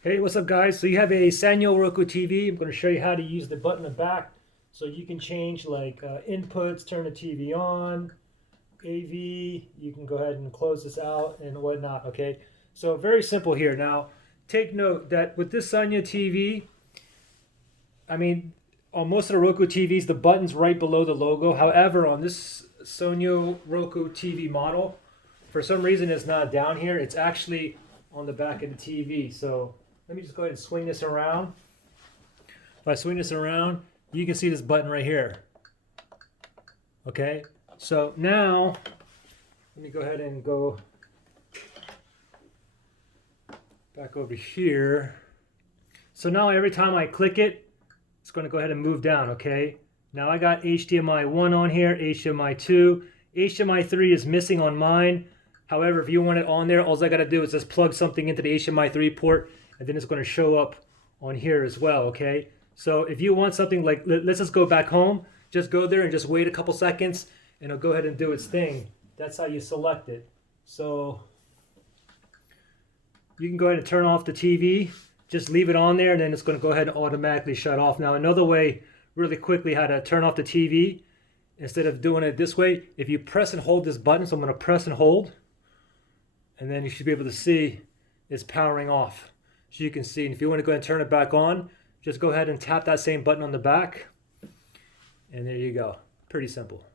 Hey, what's up guys? So you have a Sanyo Roku TV. I'm going to show you how to use the button in the back so you can change like inputs, turn the TV on, AV, you can go ahead and close this out and whatnot, okay? So very simple here. Now, take note that with this Sanyo TV, I mean, on most of the Roku TVs, the button's right below the logo. However, on this Sanyo Roku TV model, for some reason it's not down here. It's actually on the back of the TV. So let me just go ahead and swing this around. If I swing this around, you can see this button right here. Okay, so now let me go ahead and go back over here. So now every time I click it, it's going to go ahead and move down, okay? Now I got HDMI 1 on here, HDMI 2. HDMI 3 is missing on mine. However, if you want it on there, all I got to do is just plug something into the HDMI 3 port, and then it's going to show up on here as well, okay? So if you want something like, let's just go back home, just go there and just wait a couple seconds, and it'll go ahead and do its thing. That's how you select it. So you can go ahead and turn off the TV, just leave it on there, and then it's going to go ahead and automatically shut off. Now another way, really quickly, how to turn off the TV, instead of doing it this way, if you press and hold this button, so I'm going to press and hold, and then you should be able to see it's powering off. So you can see, and if you want to go ahead and turn it back on, just go ahead and tap that same button on the back, and there you go. Pretty simple.